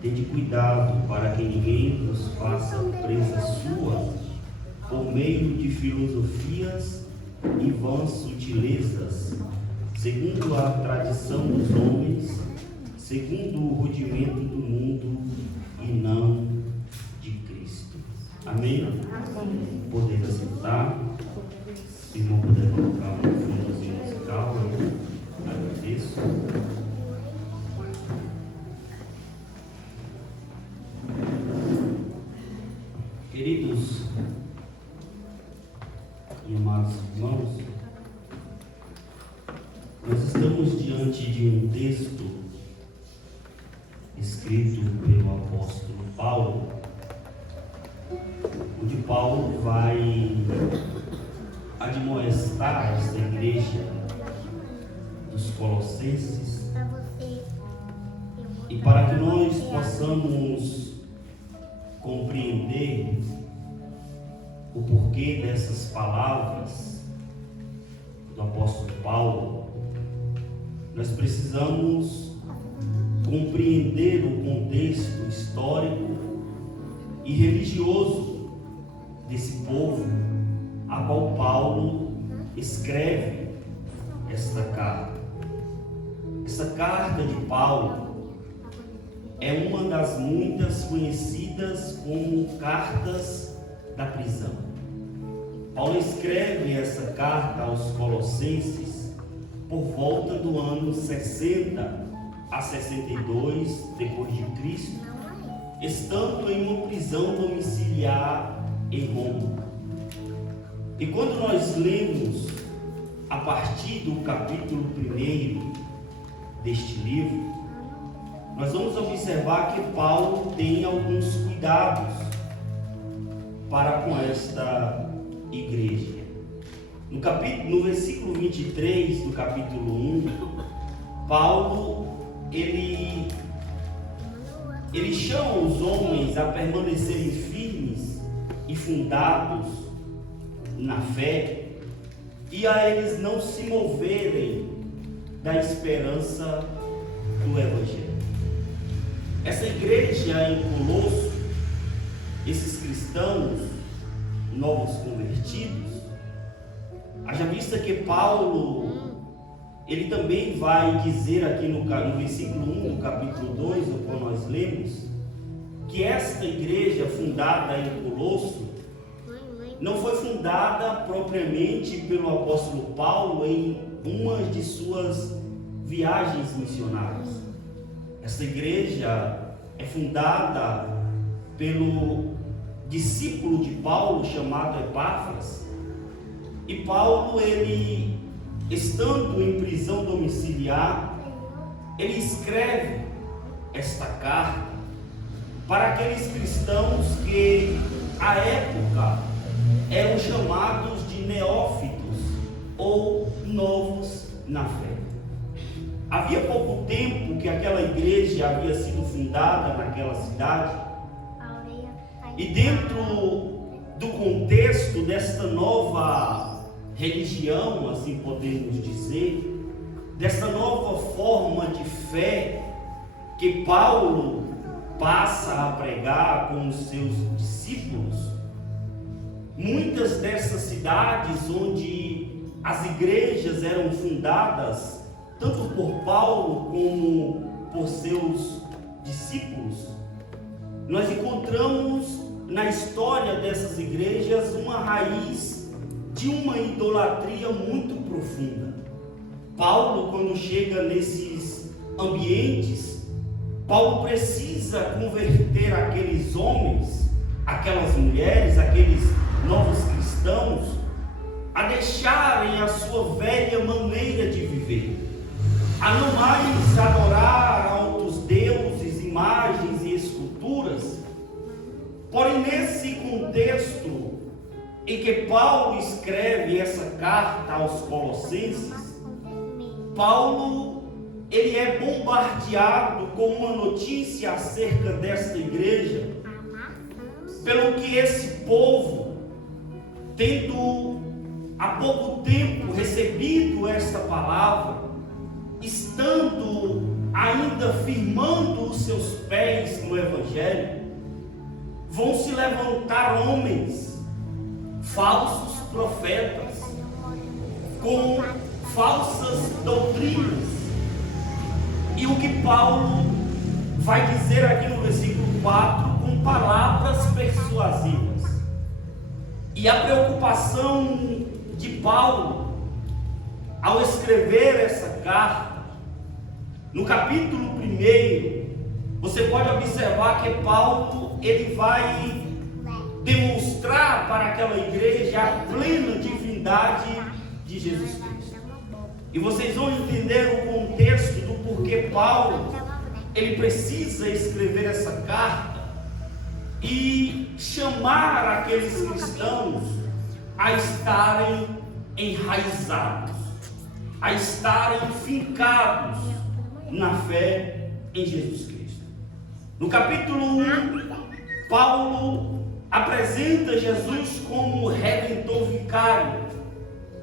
Tende cuidado para que ninguém vos faça presa sua por meio de filosofias e vãs sutilezas, segundo a tradição dos homens, segundo o rudimento do mundo e não de Cristo. Amém? Amém. Poder assentar. Se não puder colocar um fundozinho musical, eu agradeço. Queridos e amados irmãos, nós estamos diante de um texto escrito pelo apóstolo Paulo, onde Paulo vai admoestar esta igreja dos Colossenses, e para que nós possamos compreender o porquê dessas palavras do apóstolo Paulo, nós precisamos compreender o contexto histórico e religioso desse povo a qual Paulo escreve esta carta. Essa carta de Paulo é uma das muitas conhecidas como cartas da prisão. Paulo escreve essa carta aos Colossenses por volta do ano 60 a 62 depois de Cristo, estando em uma prisão domiciliar em Roma. E quando nós lemos a partir do capítulo 1 deste livro, nós vamos observar que Paulo tem alguns cuidados para com esta igreja. No versículo 23 do capítulo 1, Paulo ele chama os homens a permanecerem firmes e fundados na fé e a eles não se moverem da esperança do Evangelho. Essa igreja em Colosso, esses cristãos novos convertidos, haja vista que Paulo, ele também vai dizer aqui no versículo 1 do capítulo 2, o qual nós lemos, que esta igreja fundada em Colosso não foi fundada propriamente pelo apóstolo Paulo em uma de suas viagens missionárias. Esta igreja é fundada pelo discípulo de Paulo chamado Epáfras. E Paulo, ele, estando em prisão domiciliar, ele escreve esta carta para aqueles cristãos que, à época, eram chamados de neófitos ou novos na fé. Havia pouco tempo que aquela igreja havia sido fundada naquela cidade, e dentro do contexto desta nova religião, assim podemos dizer, desta nova forma de fé que Paulo passa a pregar com os seus discípulos, muitas dessas cidades onde as igrejas eram fundadas tanto por Paulo como por seus discípulos, nós encontramos na história dessas igrejas uma raiz de uma idolatria muito profunda. Paulo, quando chega nesses ambientes, Paulo precisa converter aqueles homens, aquelas mulheres, aqueles novos cristãos, a deixarem a sua velha maneira de viver, a não mais adorar a outros deuses, imagens e esculturas. Porém, nesse contexto em que Paulo escreve essa carta aos Colossenses, Paulo, ele é bombardeado com uma notícia acerca desta igreja, pelo que esse povo, tendo há pouco tempo recebido esta palavra, estando ainda firmando os seus pés no Evangelho, vão se levantar homens, falsos profetas, com falsas doutrinas. E o que Paulo vai dizer aqui no versículo 4, com palavras persuasivas. E a preocupação de Paulo, ao escrever essa carta, no capítulo 1, você pode observar que Paulo, ele vai demonstrar para aquela igreja a plena divindade de Jesus Cristo. E vocês vão entender o contexto do porquê Paulo, ele precisa escrever essa carta e chamar aqueles cristãos a estarem enraizados, a estarem fincados na fé em Jesus Cristo. No capítulo 1, Paulo apresenta Jesus como Redentor vicário.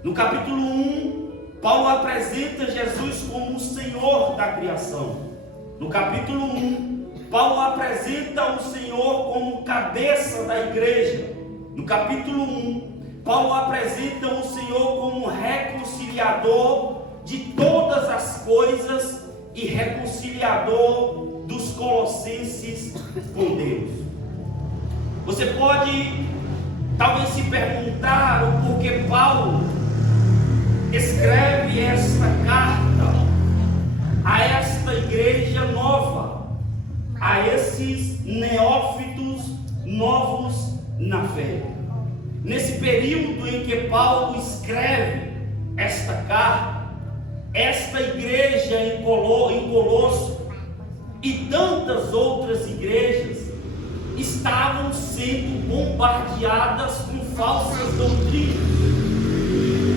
No capítulo 1, Paulo apresenta Jesus como o Senhor da criação. No capítulo 1, Paulo apresenta o Senhor como cabeça da igreja. No capítulo 1, Paulo apresenta o Senhor como reconciliador de todas as coisas e reconciliador dos colossenses com Deus. Você pode talvez se perguntar o porquê Paulo escreve esta carta a esta igreja nova, a esses neófitos novos na fé. Nesse período em que Paulo escreve esta carta, esta igreja em Colosso e tantas outras igrejas estavam sendo bombardeadas com falsas doutrinas.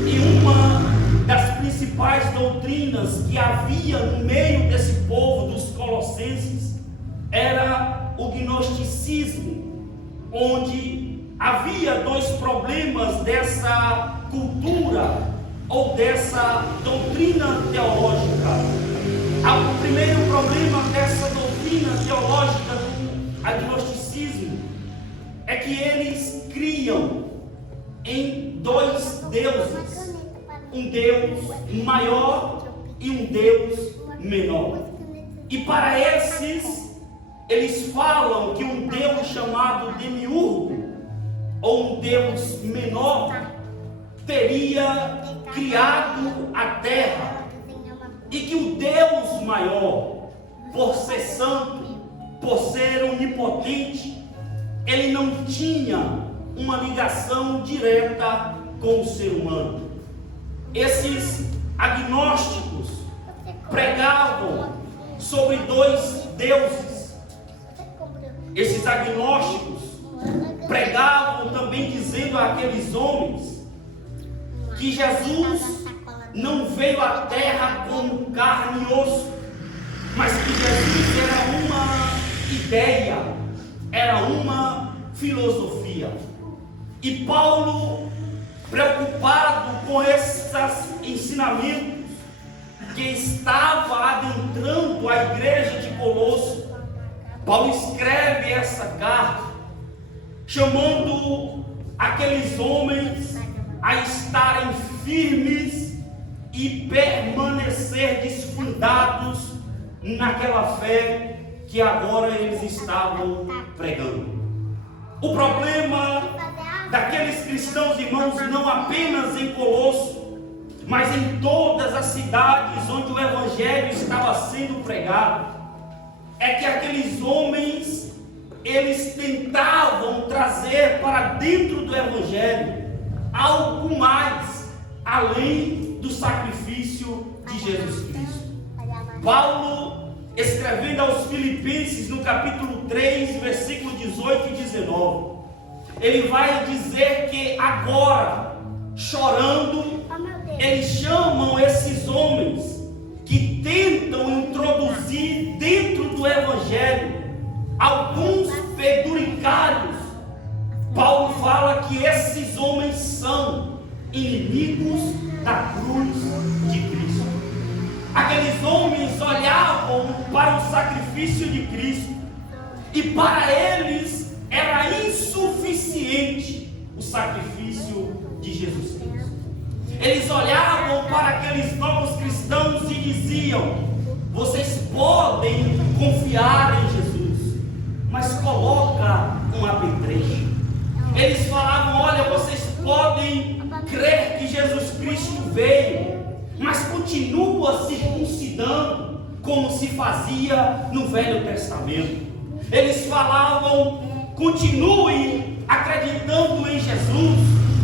E uma das principais doutrinas que havia no meio desse povo dos colossenses era o gnosticismo, onde havia dois problemas dessa cultura ou dessa doutrina teológica. O primeiro problema dessa doutrina teológica do agnosticismo é que eles criam em dois deuses, um Deus maior e um Deus menor. E para esses, eles falam que um Deus chamado Demiurgo, ou um Deus menor, teria criado a terra, e que o Deus maior, por ser santo, por ser onipotente, ele não tinha uma ligação direta com o ser humano. Esses agnósticos pregavam sobre dois deuses. Esses agnósticos pregavam também dizendo àqueles homens que Jesus não veio à terra como carne e osso, mas que Jesus era uma ideia, era uma filosofia. E Paulo, preocupado com esses ensinamentos que estava adentrando a igreja de Colosso, Paulo escreve essa carta, chamando aqueles homens a estarem firmes e permanecer desfundados naquela fé que agora eles estavam pregando. O problema daqueles cristãos, irmãos, não apenas em Colosso, mas em todas as cidades onde o evangelho estava sendo pregado, é que aqueles homens, eles tentavam trazer para dentro do evangelho algo mais além do sacrifício de Jesus Cristo. Paulo, escrevendo aos Filipenses no capítulo 3, versículo 18 e 19, ele vai dizer que agora, chorando, eles chamam esses homens que tentam introduzir dentro do evangelho alguns penduricários. Paulo fala que esses homens são inimigos da cruz de Cristo. Aqueles homens olhavam para o sacrifício de Cristo. E para eles era insuficiente o sacrifício de Jesus Cristo. Eles olhavam para aqueles novos cristãos e diziam: vocês podem confiar em Jesus, mas coloca um apetrecho. Eles falavam: olha, vocês podem crer que Jesus Cristo veio, mas continua circuncidando como se fazia no Velho Testamento. Eles falavam: continue acreditando em Jesus,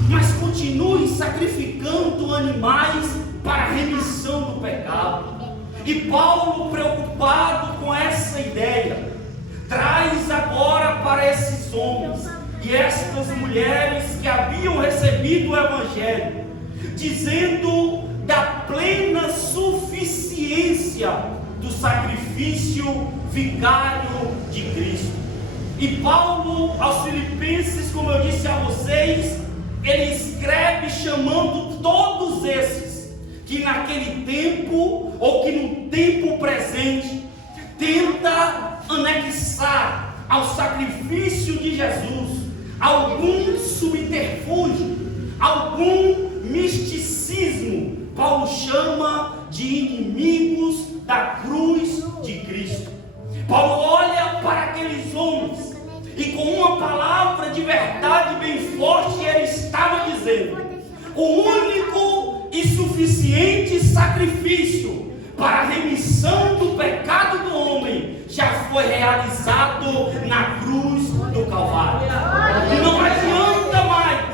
mas continue sacrificando animais para a remissão do pecado. E Paulo, preocupado com essa ideia, traz agora para esses homens e estas mulheres que haviam recebido o Evangelho, dizendo da plena suficiência do sacrifício vicário de Cristo. E Paulo, aos Filipenses, como eu disse a vocês, ele escreve chamando todos esses que naquele tempo, ou que no tempo presente, tenta anexar ao sacrifício de Jesus algum subterfúgio, algum misticismo. Paulo chama de inimigos da cruz de Cristo. Paulo olha para aqueles homens e com uma palavra de verdade bem forte ele estava dizendo: o único e suficiente sacrifício para a remissão do pecado do homem já foi realizado na cruz do Calvário. E não adianta mais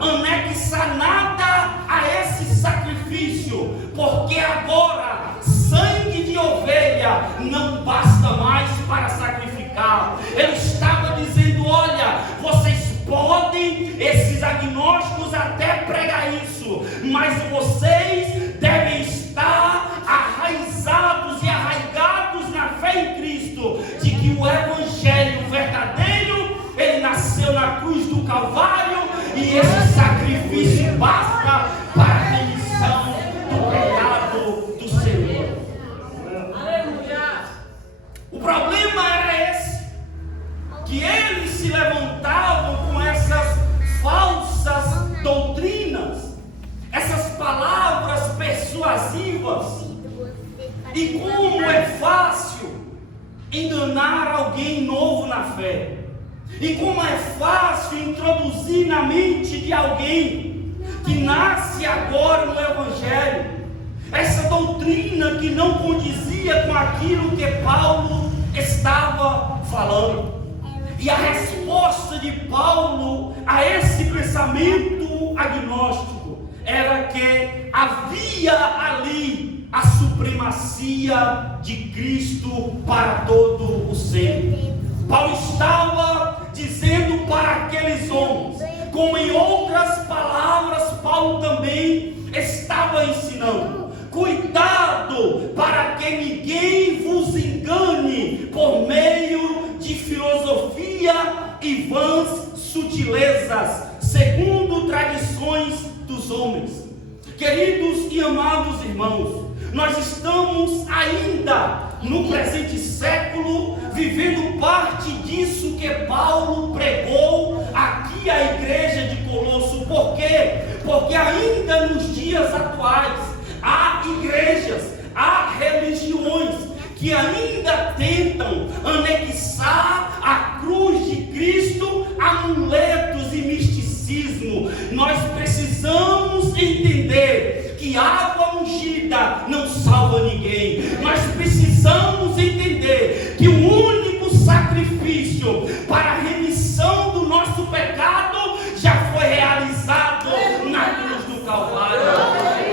anexar nada a esse sacrifício, porque agora sangue de ovelha não basta mais para sacrificar. Ele estava dizendo: olha, vocês podem, esses agnósticos, até pregar isso, mas vocês devem estar arraizados e arraigados na fé em Cristo, de que o Evangelho verdadeiro, ele nasceu na cruz do Calvário, e esse sacrifício basta para a remissão do pecado do Senhor. Aleluia! O problema era esse, que eles se levantavam com essas falsas doutrinas, essas palavras persuasivas, e como é fácil enganar alguém novo na fé, e como é fácil introduzir na mente de alguém que nasce agora no Evangelho essa doutrina que não condizia com aquilo que Paulo estava falando. E a resposta de Paulo a esse pensamento agnóstico era que havia ali a supremacia de Cristo para todo o ser. Paulo estava dizendo para aqueles homens, como em outras palavras Paulo também estava ensinando: cuidado para que ninguém vos engane por meio de filosofia e vãs sutilezas, segundo tradições dos homens. Queridos e amados irmãos, nós estamos ainda no presente século vivendo parte disso que Paulo pregou aqui à igreja de Colosso. Por quê? Porque ainda nos dias atuais há igrejas, há religiões que ainda tentam anexar à cruz de Cristo amuletos e misticismo. Nós precisamos entender que água ungida não salva ninguém. Nós precisamos entender que o único sacrifício para a remissão do nosso pecado já foi realizado na cruz do Calvário.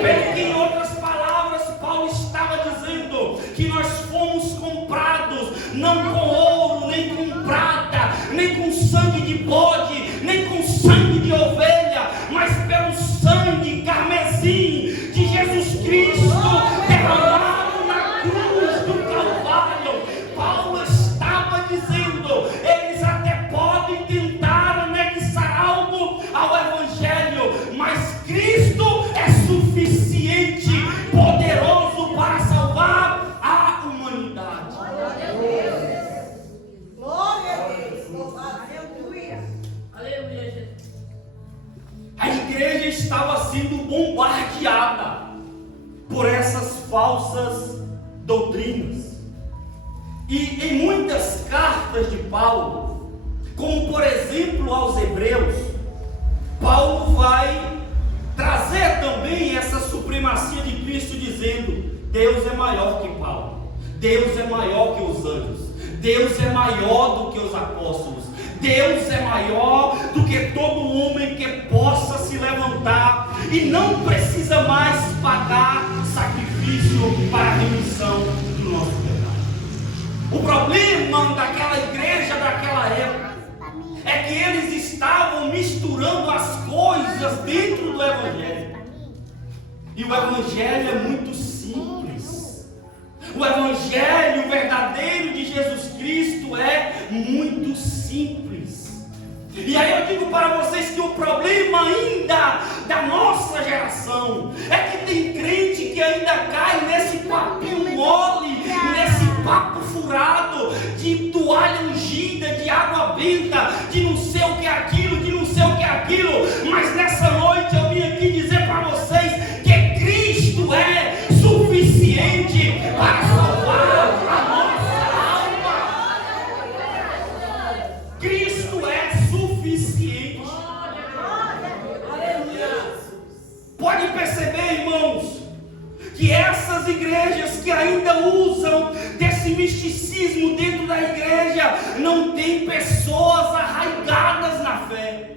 Porque, em outras palavras, Paulo estava dizendo que nós fomos comprados não com ouro, nem com prata, nem com sangue de bode, nem com sangue de ovelha, mas pelo sangue carmesim de Jesus Cristo derramado na cruz do Calvário. Paulo estava dizendo: eles até podem tentar anexar algo ao Evangelho, mas Cristo é suficiente, poderoso para salvar a humanidade. bombardeada por essas falsas doutrinas. E em muitas cartas de Paulo, como por exemplo aos Hebreus, Paulo vai trazer também essa supremacia de Cristo, dizendo: Deus é maior que Paulo, Deus é maior que os anjos, Deus é maior do que os apóstolos, Deus é maior do que todo homem que possa se levantar e não precisa mais pagar sacrifício para a remissão do nosso pecado. O problema daquela igreja daquela época é que eles estavam misturando as coisas dentro do Evangelho. E o Evangelho é muito simples. O Evangelho verdadeiro de Jesus Cristo é muito simples. E aí eu digo para vocês que o problema ainda da nossa geração é que tem crente que ainda cai nesse papinho mole, nesse papo furado, de toalha ungida, de água benta, de não sei o que é aquilo, de não sei o que é aquilo. Mas nessa noite eu vim aqui dizer para vocês que Cristo é suficiente para salvar a nossa alma. Cristo é suficiente. Pode perceber, irmãos, que essas igrejas que ainda usam desse misticismo dentro da igreja não tem pessoas arraigadas na fé.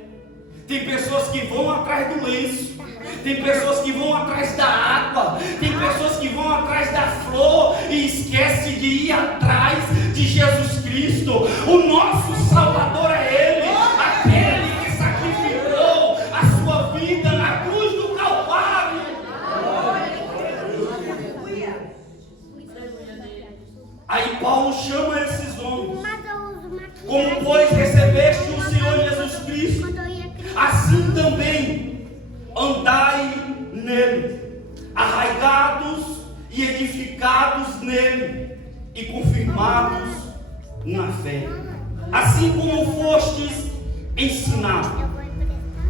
Tem pessoas que vão atrás do lenço, tem pessoas que vão atrás da água, tem pessoas que vão atrás da flor e esquece de ir atrás de Jesus Cristo. O nosso Salvador é Ele, aquele que sacrificou a sua vida na cruz do Calvário. Aí Paulo chama esses homens: como pois recebeste o Senhor Jesus Cristo, assim também andai nele, arraigados e edificados nele e confirmados na fé, assim como fostes ensinados.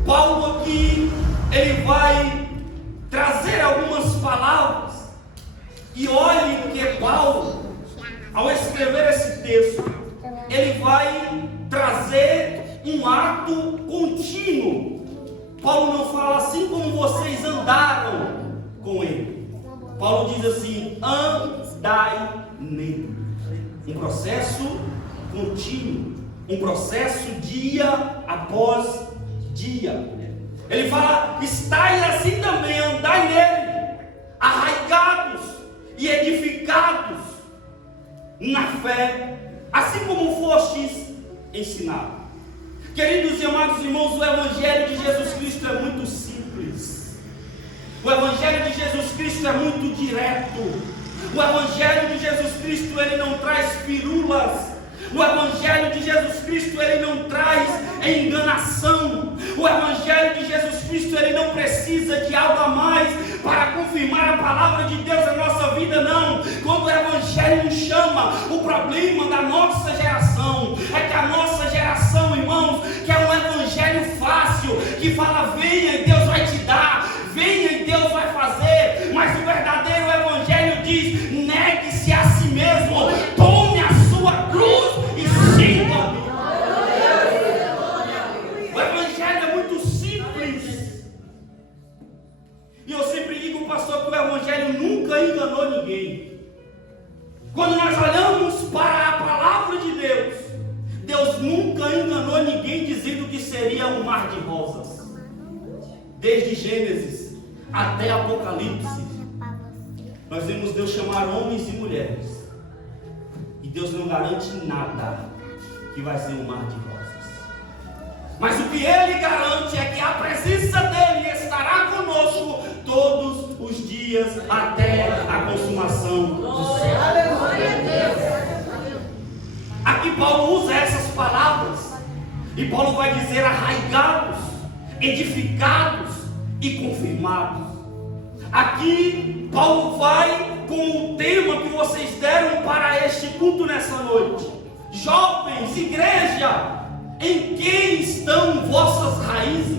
Paulo aqui, ele vai trazer algumas palavras, e olhe que Paulo, ao escrever esse texto, ele vai trazer um ato contínuo. Paulo não fala assim como vocês andaram com ele. Paulo diz assim: andai nele. Um processo contínuo, um processo dia após dia. Ele fala: estai assim também, andai nele, arraigados e edificados na fé, assim como fostes ensinados. Queridos e amados irmãos, o Evangelho de Jesus Cristo é muito simples. O Evangelho de Jesus Cristo é muito direto. O Evangelho de Jesus Cristo, ele não traz firulas. O Evangelho de Jesus Cristo, ele não traz enganação. O Evangelho de Jesus Cristo, ele não precisa de algo a mais para confirmar a palavra de Deus na nossa vida, não. Quando o Evangelho nos chama, o problema da nossa geração é que a nossa geração, irmãos, que é um Evangelho fácil, que fala: venha e Deus vai te dar, venha e Deus vai fazer. Mas o verdadeiro Evangelho diz: negue-se a si mesmo, tome a sua cruz e siga-me. O Evangelho é muito simples. E eu sempre digo, pastor, que o Evangelho nunca enganou ninguém. Quando nós olhamos para a palavra de Deus, Deus nunca enganou ninguém dizendo que seria um mar de rosas. Desde Gênesis até Apocalipse, nós vemos Deus chamar homens e mulheres, e Deus não garante nada que vai ser um mar de rosas. Mas o que Ele garante é que a presença dEle estará conosco todos os dias até a consumação do céu. Aqui Paulo usa essas palavras, e Paulo vai dizer: arraigados, edificados e confirmados. Aqui Paulo vai com o tema que vocês deram para este culto nessa noite: jovens, igreja, em que estão vossas raízes?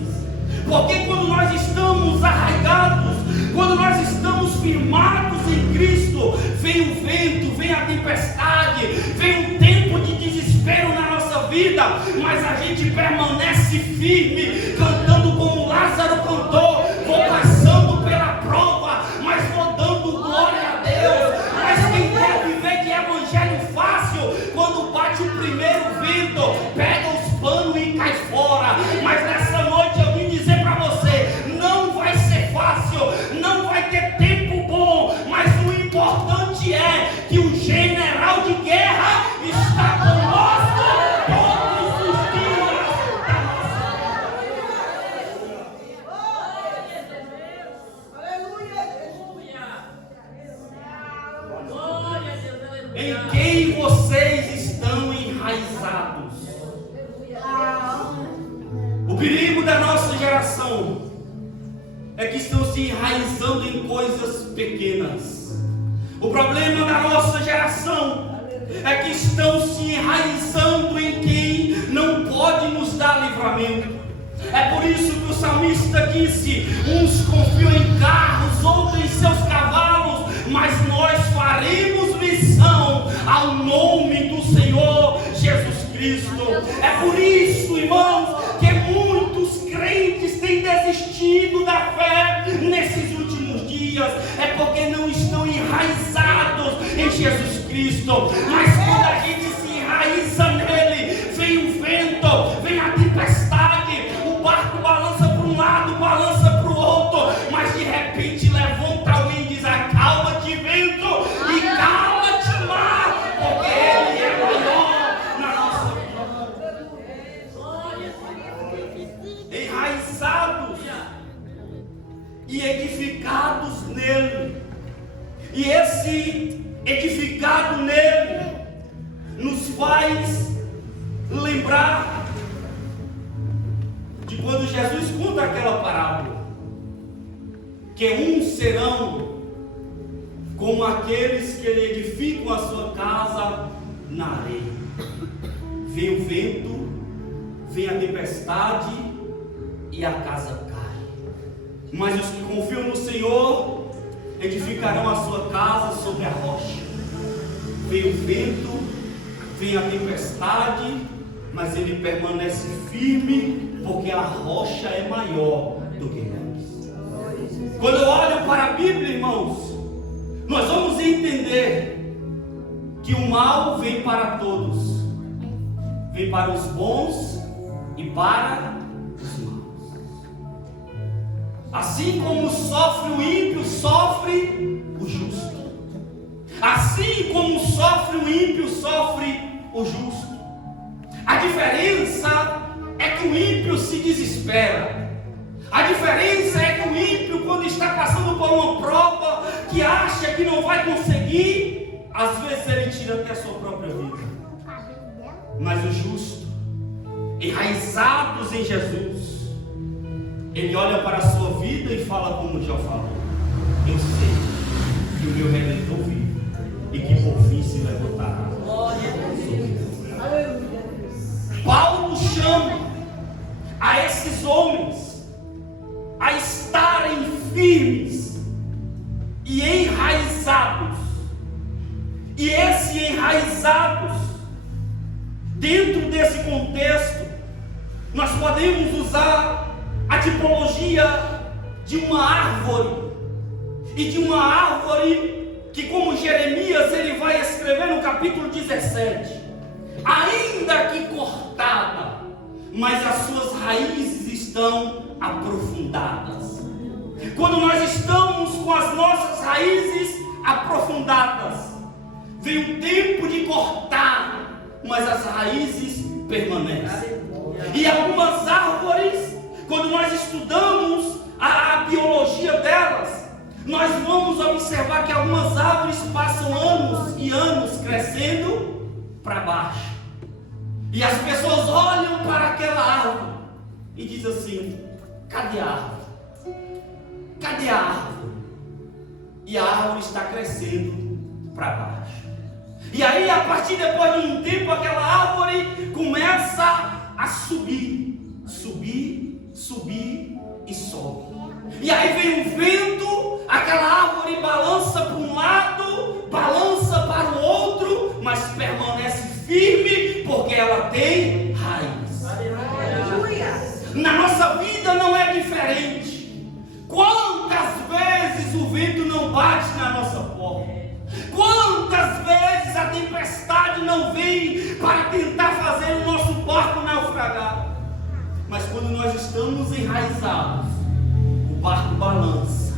Porque quando nós estamos arraigados, Quando nós estamos firmados em Cristo, vem o vento, vem a tempestade, vem um tempo de desespero na nossa vida, mas a gente permanece firme, cantando como Lázaro cantou: vou passando pela prova, mas vou dando glória a Deus. Mas quem quer viver de evangelho fácil, quando bate o primeiro vento, pega os panos e cai fora. Mas nessa noite eu vim dizer para você: não vai ser fácil, não vai ter tempo bom, mas o importante é que o general de guerra está conosco todos os dias da nossa vida. Em quem vocês estão enraizados? O perigo da nossa geração é que estão se enraizando em coisas pequenas. O problema da nossa geração é que estão se enraizando em quem não pode nos dar livramento. É por isso que o salmista disse: uns confiam em carros, outros em seus cavalos, mas nós faremos missão ao nome do Senhor Jesus Cristo. É por isso, irmãos, que muitos crentes têm desistido da fé nesses últimos dias. É porque não estão enraizados em Jesus Cristo. Mas quando a gente se enraiza nele, vem o vento, vem a tempestade, o barco balança para um lado, balança para o outro, mas de repente levanta alguém e diz: acalma-te, vento, e cala-te, mar, porque ele é maior na nossa vida. Enraizados e edificados nele. E esse edificado nele nos faz lembrar de quando Jesus conta aquela parábola, que uns serão como aqueles que edificam a sua casa na areia. Vem o vento, vem a tempestade e a casa cai. Mas os que confiam no Senhor edificarão a sua casa sobre a rocha. Vem o vento, vem a tempestade, mas ele permanece firme, porque a rocha é maior do que nós. Quando eu olho para a Bíblia, irmãos, nós vamos entender que o mal vem para todos, vem para os bons e para os maus. Assim como sofre o ímpio, sofre o justo. Assim como sofre o ímpio, sofre o justo. A diferença é que o ímpio se desespera. A diferença é que o ímpio, quando está passando por uma prova que acha que não vai conseguir, às vezes ele tira até a sua própria vida. Mas o justo, enraizados em Jesus, ele olha para a sua vida e fala como Jó falou: eu sei que o meu Redentor vive e que por fim se levantará. Paulo chama a esses homens a estarem firmes e enraizados. E esse enraizados, dentro desse contexto, nós podemos usar a tipologia de uma árvore, e de uma árvore que, como Jeremias ele vai escrever no capítulo 17, ainda que cortada, mas as suas raízes estão aprofundadas. Quando nós estamos com as nossas raízes aprofundadas, vem o tempo de cortar, mas as raízes permanecem. E algumas árvores, quando nós estudamos a biologia delas, nós vamos observar que algumas árvores passam anos e anos crescendo para baixo. E as pessoas olham para aquela árvore e dizem assim: cadê a árvore? Cadê a árvore? E a árvore está crescendo para baixo. E aí, a partir depois de um tempo, aquela árvore começa a subir, subir, subir e sobe. E aí vem o vento, balança para um lado, balança para o outro, mas permanece firme porque ela tem raiz. Aleluia. Na nossa vida não é diferente. Quantas vezes o vento não bate na nossa porta? Quantas vezes a tempestade não vem para tentar fazer o nosso barco naufragar? Mas quando nós estamos enraizados, o barco balança.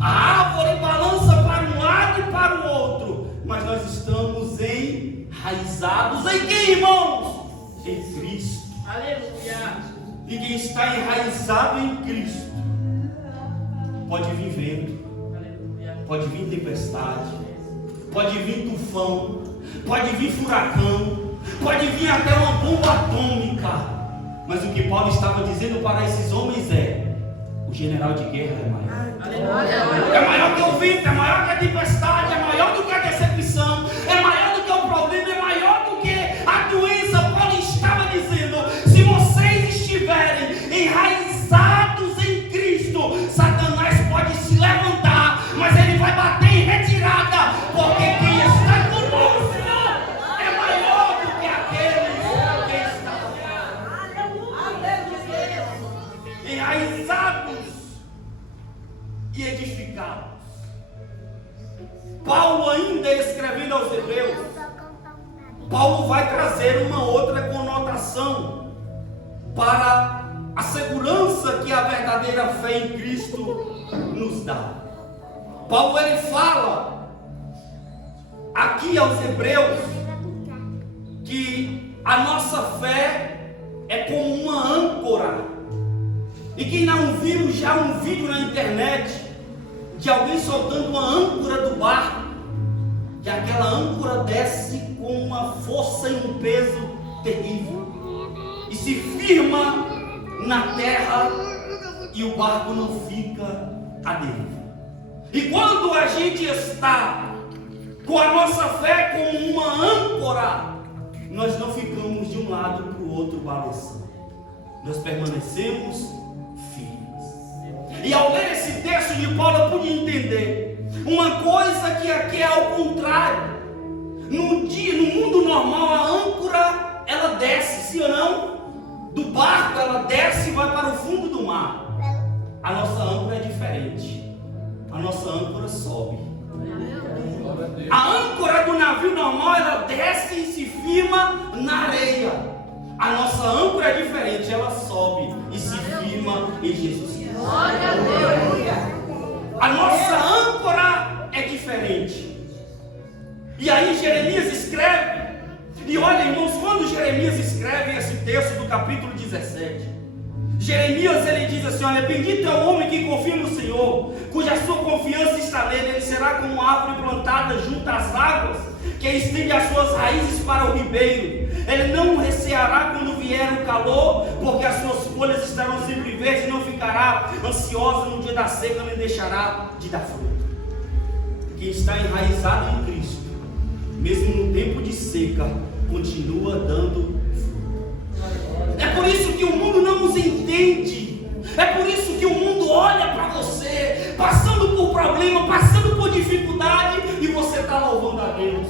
A árvore balança para um lado e para o outro, mas nós estamos enraizados em quem, irmãos? Em Cristo. Aleluia. E quem está enraizado em Cristo, pode vir vento, pode vir tempestade, pode vir tufão, pode vir furacão, pode vir até uma bomba atômica. Mas o que Paulo estava dizendo para esses homens é: o general de guerra é maior. Aleluia. É maior que o vento, é maior que a tempestade, é maior do que a decepção, é maior do que o problema, é maior do que a doença. Paulo estava dizendo: se vocês estiverem enraizados em Cristo, Satanás pode se levantar, mas ele vai bater em retirada, porque quem está conosco é maior do que aquele que está enraizados e edificados. Paulo, ainda escrevendo aos Hebreus, Paulo vai trazer uma outra conotação para a segurança que a verdadeira fé em Cristo nos dá. Paulo, ele fala aqui aos Hebreus que a nossa fé é como uma âncora. E quem não viu já um vídeo na internet de alguém soltando uma âncora do barco, que aquela âncora desce com uma força e um peso terrível e se firma na terra e o barco não fica à deriva. E quando a gente está com a nossa fé como uma âncora, nós não ficamos de um lado para o outro balançando, nós permanecemos firmes. E ao ler esse texto de Paulo, eu pude entender uma coisa que aqui é ao contrário. No mundo normal, a âncora ela desce, sim ou não? Do barco ela desce e vai para o fundo do mar. A nossa âncora é diferente. A nossa âncora sobe. A âncora do navio normal ela desce e se firma na areia. A nossa âncora é diferente, ela sobe e se firma em Jesus Cristo. A nossa âncora é diferente. E aí Jeremias escreve, e olha, irmãos, quando Jeremias escreve esse texto do capítulo 17, Jeremias ele diz assim: olha, bendito é o homem que confia no Senhor, cuja sua confiança está nele. Ele será como uma árvore plantada junto às águas, que estende as suas raízes para o ribeiro. Ele não receará quando vier o calor, porque as suas folhas estarão sempre verdes, e não ficará ansiosa no dia da seca, nem deixará de dar fruto. Quem está enraizado em Cristo, mesmo no tempo de seca, continua dando fruto. É por isso que o mundo não nos entende. É por isso que o mundo olha para você, passando por problema, passando por dificuldade, e você está louvando a Deus.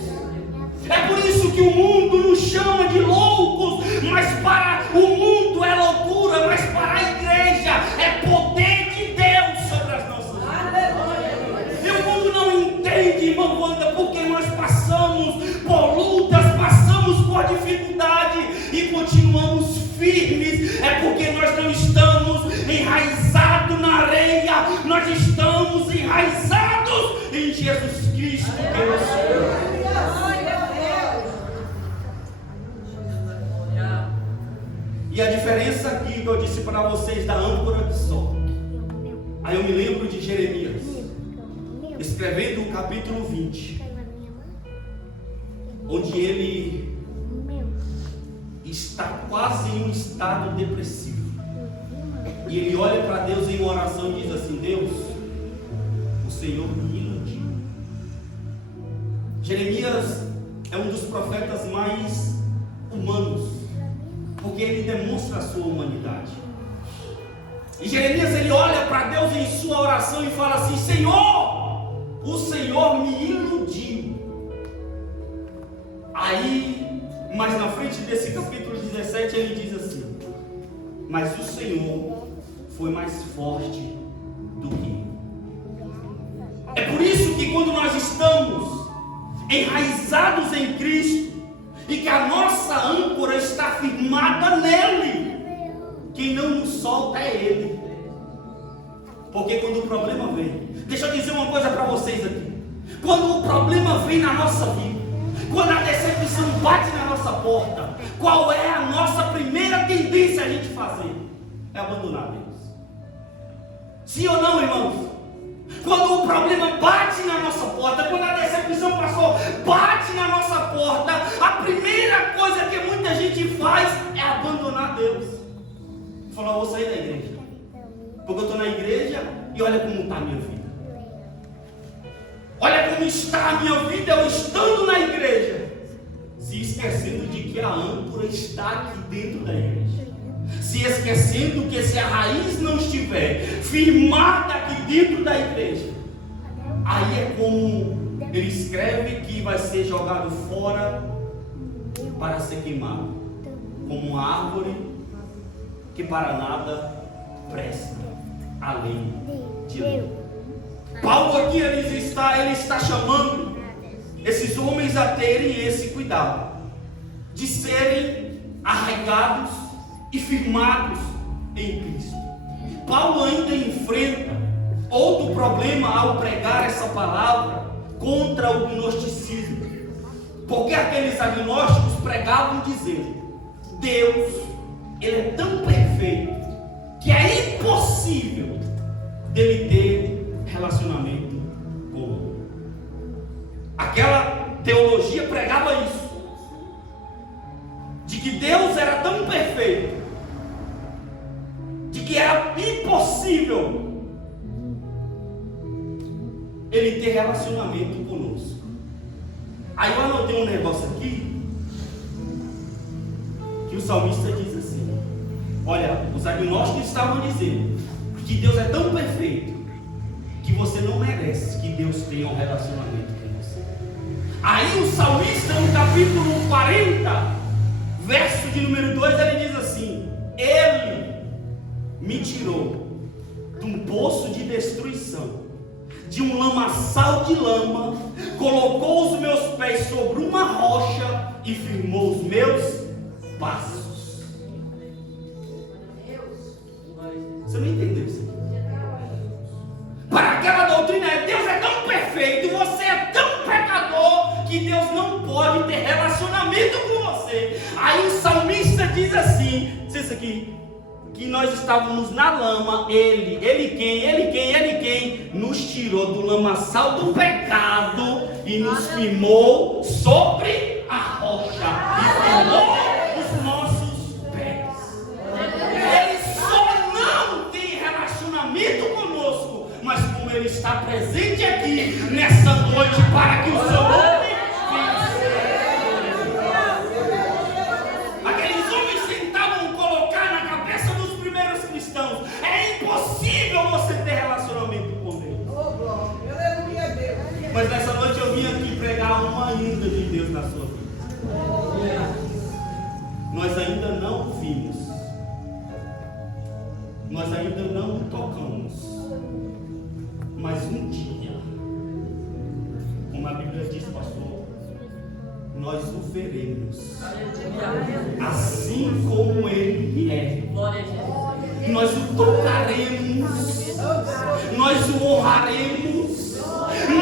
É por isso que o mundo nos chama de loucos, mas para o mundo é loucura, mas para a igreja é poder de Deus sobre as nossas vidas. E o mundo não entende, irmão Wanda, porque nós passamos por lutas, passamos por dificuldade e continuamos firmes. É porque nós não estamos enraizados na areia, nós estamos enraizados em Jesus Cristo, que é o Senhor. E a diferença aqui que eu disse para vocês da âncora que sobe. Aí eu me lembro de Jeremias, escrevendo o capítulo 20, onde ele está quase em um estado depressivo. E ele olha para Deus em uma oração e diz assim: Deus, o Senhor me iludiu. Jeremias é um dos profetas mais humanos, porque ele demonstra a sua humanidade. E Jeremias ele olha para Deus em sua oração e fala assim: Senhor, o Senhor me iludiu. Aí, mais na frente desse capítulo 17, ele diz assim: mas o Senhor foi mais forte do que eu. É por isso que quando nós estamos enraizados em Cristo e que a nossa âncora está firmada nele, quem não nos solta é Ele. Porque quando o problema vem, deixa eu dizer uma coisa para vocês aqui: quando o problema vem na nossa vida, quando a decepção bate na nossa porta, qual é a nossa primeira tendência a gente fazer? É abandonar Deus. Sim ou não, irmãos? Quando o problema bate na nossa porta, quando a decepção passou, bate na nossa porta, a primeira coisa que muita gente faz é abandonar Deus. Falar: eu vou sair da igreja, porque eu estou na igreja e olha como está a minha vida. Olha como está a minha vida eu estando na igreja, se esquecendo de que a âncora está aqui dentro da igreja. Se esquecendo que se a raiz não estiver firmada aqui dentro da igreja, aí é como ele escreve que vai ser jogado fora para ser queimado, como uma árvore que para nada presta, além de Deus. Paulo aqui ele está chamando esses homens a terem esse cuidado, de serem arraigados e firmados em Cristo. Paulo ainda enfrenta outro problema ao pregar essa palavra contra o gnosticismo, porque aqueles agnósticos pregavam dizendo: Deus, Ele é tão perfeito que é impossível dele ter relacionamento com o homem. Aquela teologia pregava isso, de que Deus era tão perfeito, de que era impossível Ele ter relacionamento conosco. Aí eu anotei um negócio aqui, que o salmista diz assim: olha, os agnósticos estavam dizendo que Deus é tão perfeito que você não merece que Deus tenha um relacionamento com você. Aí o salmista, no capítulo 40, verso de número 2, ele diz assim: Ele me tirou de um poço de destruição, de um lamaçal de lama, colocou os meus pés sobre uma rocha e firmou os meus passos. Você não entendeu isso aqui? Para aquela doutrina, Deus é tão perfeito, você é tão pecador, que Deus não pode ter relacionamento com você. Aí o salmista diz assim: isso aqui, que nós estávamos na lama, ele quem? Nos tirou do lamaçal do pecado e nos firmou sobre a rocha e firmou os nossos pés. Ele só não tem relacionamento conosco, mas como Ele está presente aqui nessa noite para que o seu nome você ter relacionamento com Deus. Mas nessa noite eu vim aqui pregar uma ainda de Deus na sua vida. Nós ainda não vimos, nós ainda não tocamos, mas um dia, como a Bíblia diz, pastor, nós o veremos assim como Ele é. Nós o tocaremos, nós o honraremos,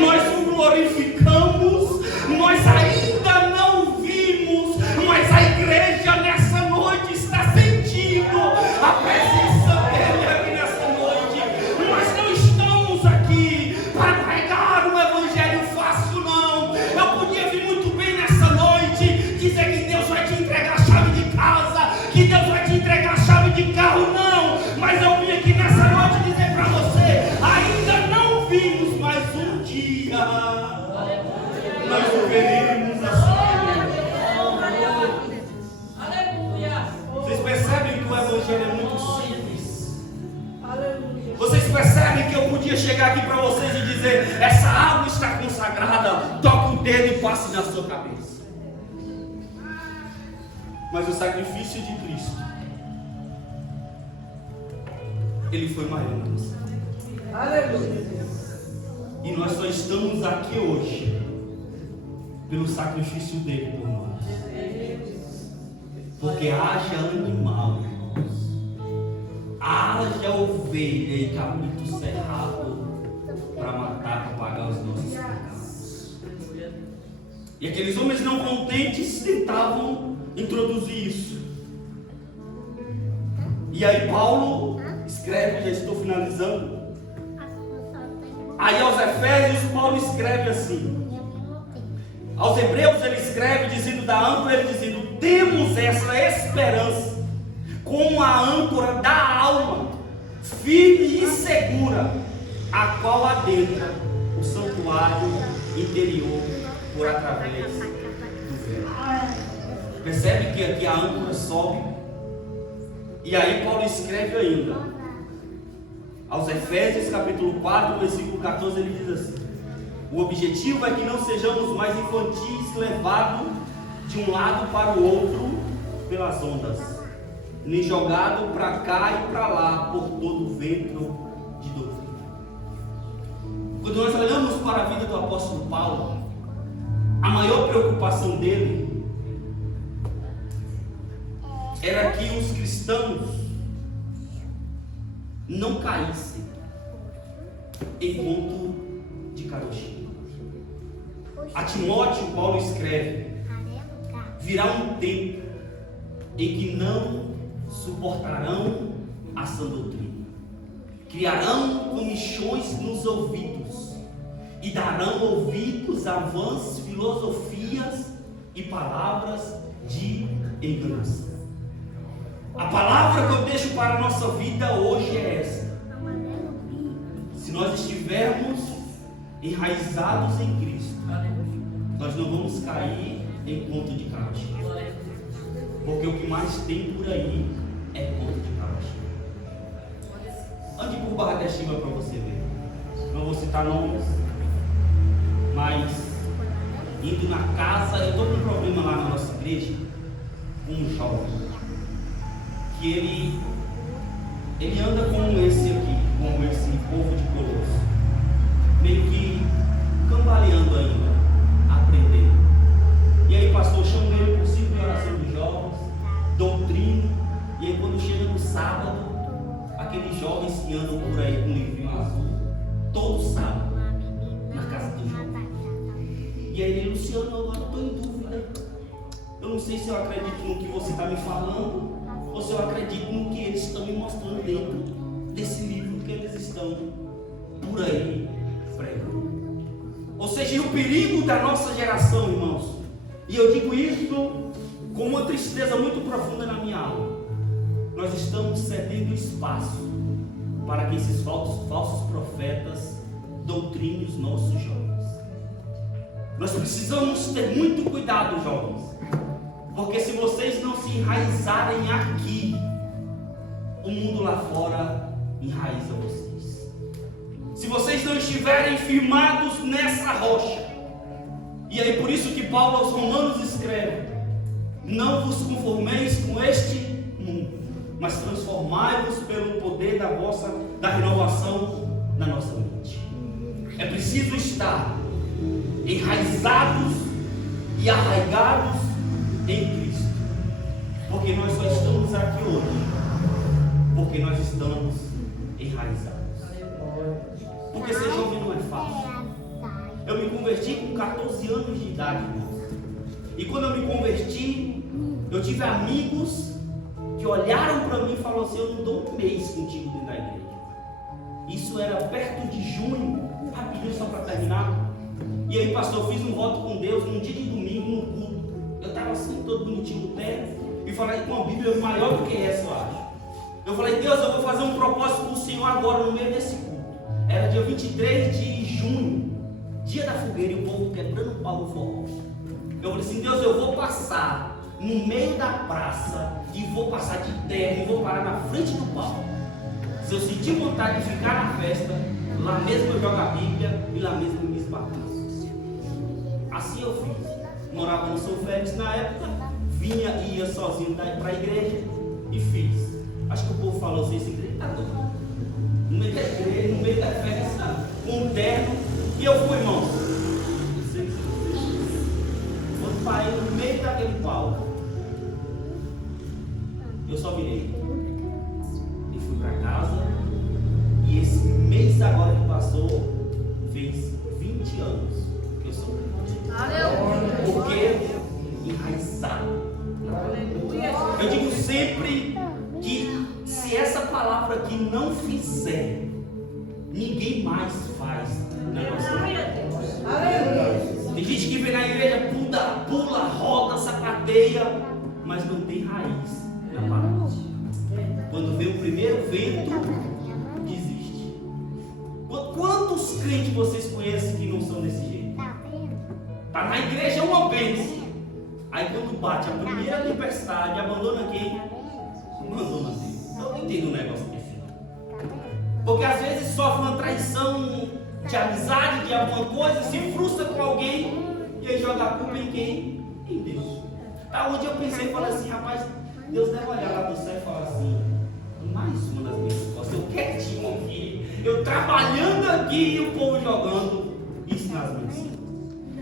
nós o glorificamos. Nós ainda não vimos, mas a igreja nessa noite está sentindo a presença dele aqui nessa noite. Nós não estamos aqui para pregar um evangelho fácil, não. Eu podia vir muito bem nessa noite dizer que Deus vai te entregar a chave de casa, que Deus vai te entregar a chave de carro, não. Mas eu vim aqui nessa noite dizer para você: ainda não vimos, mas um dia Mas o sacrifício de Cristo, ele foi maior. Aleluia. E nós só estamos aqui hoje pelo sacrifício dele por nós. Porque haja animal, irmãos, haja ovelha e cabrito cerrado para matar, para pagar os nossos pecados. E aqueles homens não contentes tentavam introduzir isso. E aí Paulo escreve, já estou finalizando. Aí aos Efésios Paulo escreve assim. Aos Hebreus ele escreve dizendo da âncora, ele dizendo: temos essa esperança como a âncora da alma, firme e segura, a qual adentra o santuário interior por através do véu. Percebe que aqui a âncora sobe. E aí Paulo escreve ainda aos Efésios capítulo 4 versículo 14, ele diz assim: o objetivo é que não sejamos mais infantis, levados de um lado para o outro pelas ondas, nem jogados para cá e para lá por todo o vento de doutrina. Quando nós olhamos para a vida do apóstolo Paulo, a maior preocupação dele era que os cristãos não caíssem em ponto de carochinha. A Timóteo, Paulo escreve: virá um tempo em que não suportarão a sã doutrina, criarão comichões nos ouvidos e darão ouvidos a vãs filosofias e palavras de enganação. A palavra que eu deixo para a nossa vida hoje é essa: se nós estivermos enraizados em Cristo, nós não vamos cair em conto de carochinha, porque o que mais tem por aí é conto de carochinha. Ande por Barra da Estima para você ver. Não vou citar nomes, mas indo na casa, eu estou com um problema lá na nossa igreja, um jovem que ele anda como esse aqui, como esse povo de Colosso, meio que cambaleando ainda, aprendendo. E aí pastor chama ele por 5 de oração dos jovens, doutrina, e aí quando chega no sábado, aqueles jovens que andam por aí com o livrinho azul, todo sábado, na casa do jovem. E aí ele: Luciano, agora estou em dúvida, eu não sei se eu acredito no que você está me falando, ou se eu acredito no que eles estão me mostrando dentro desse livro que eles estão por aí pregando. Ou seja, o perigo da nossa geração, irmãos, e eu digo isso com uma tristeza muito profunda na minha alma, nós estamos cedendo espaço para que esses falsos profetas doutrinem os nossos jovens. Nós precisamos ter muito cuidado, jovens, porque se vocês não se enraizarem aqui, o mundo lá fora enraiza vocês. Se vocês não estiverem firmados nessa rocha, e aí por isso que Paulo aos Romanos escreve: não vos conformeis com este mundo, mas transformai-vos pelo poder da renovação da nossa mente. É preciso estar enraizados e arraigados em Cristo, porque nós só estamos aqui hoje porque nós estamos enraizados. Porque ser jovem não é fácil. Eu me converti com 14 anos de idade, irmãos. E quando eu me converti, eu tive amigos que olharam para mim e falaram assim: eu não dou um mês contigo dentro da igreja. Isso era perto de junho, rapidinho só para terminar. E aí, pastor, eu fiz um voto com Deus num dia de domingo, no culto. Eu estava assim, todo bonitinho no teto, e falei com uma Bíblia maior do que essa, eu acho. Eu falei: Deus, eu vou fazer um propósito com o Senhor agora no meio desse culto. Era dia 23 de junho, dia da fogueira, e o povo quebrando o pau no forró. Eu falei assim: Deus, eu vou passar no meio da praça, e vou passar de terra, e vou parar na frente do palco. Se eu sentir vontade de ficar na festa, lá mesmo eu jogo a Bíblia, e lá mesmo eu me esbarraço. Assim eu fiz. Morava no São Félix na época, vinha e ia sozinho para a igreja e fiz. Acho que o povo falou assim: esse igreja está doido. No meio da igreja, no meio da festa, com um terno. E eu fui, irmão. Quando parei no meio daquele palco, eu só virei e fui para casa. E esse mês agora que passou, fez 20 anos que eu sou. Porque enraizado. Eu digo sempre que se essa palavra aqui não fizer, ninguém mais faz na nossa vida. Tem gente que vem na igreja, pula, roda, sapateia, mas não tem raiz na palavra. Quando vem o primeiro vento, desiste. Quantos crentes vocês conhecem que não são desse jeito? Tá na igreja uma bênção. Aí quando bate a primeira tempestade, abandona quem? Abandona Deus. Eu não entendo um negócio desse. Porque às vezes sofre uma traição de amizade, de alguma coisa, se frustra com alguém e aí joga a culpa em quem? Em Deus. Onde eu pensei e falei assim: rapaz, Deus deve olhar lá do céu e falar assim: mais uma das minhas respostas, eu quietinho aqui, eu trabalhando aqui e o povo jogando isso nas minhas vidas.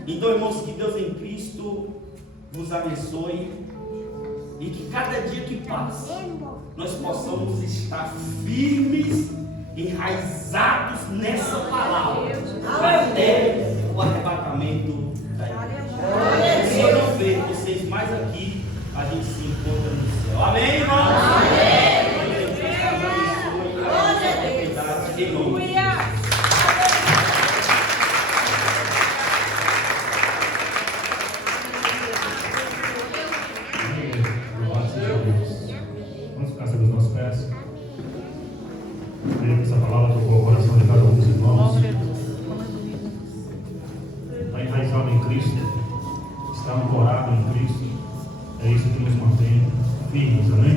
Então, irmãos, que Deus em Cristo vos abençoe e que cada dia que passa nós possamos estar firmes, enraizados nessa palavra até o arrebatamento da igreja. Se eu não ver vocês mais aqui, a gente se encontra no céu. Amém, irmãos? Amém. Deus abençoe. Vamos ficar sobre os nossos pés. Creio que essa palavra tocou o coração de cada um dos irmãos. Está enraizado em Cristo, está ancorado em Cristo. É isso que nos mantém firmes, amém?